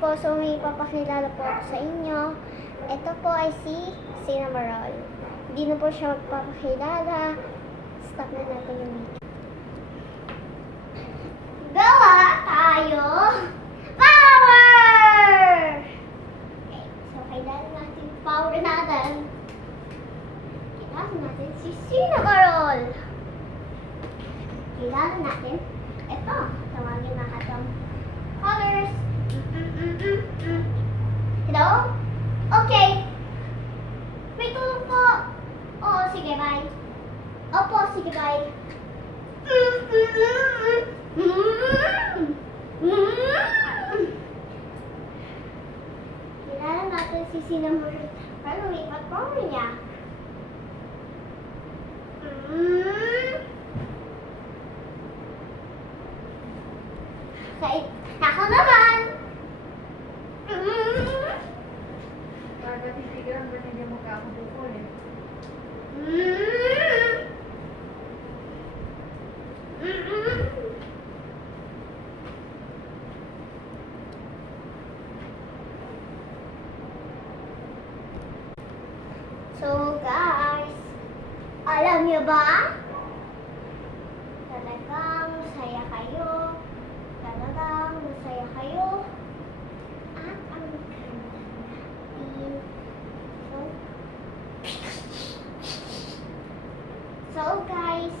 po, so may papakilala po ako sa inyo. Ito po ay si Cinnamoroll. Hindi na po siya magpapakilala. Stop na natin yung video. Gawa tayo! Power! Okay, so kailangan natin yung power natin. Kailangan natin si Cinnamoroll. Kailangan natin ito. Tawagin na katong colors. Hello? Okay. May tulong po. Oo, sige, bye. Opo, sige, bye. Kailangan natin si Cinnamoroll para lumipat power niya. Okay, ako naman. Baga titigan, ba't hindi mo kakabukol eh? So guys, alam niyo ba? Talagang masaya kayo. Talagang masaya kayo. At ang ganda natin. So guys,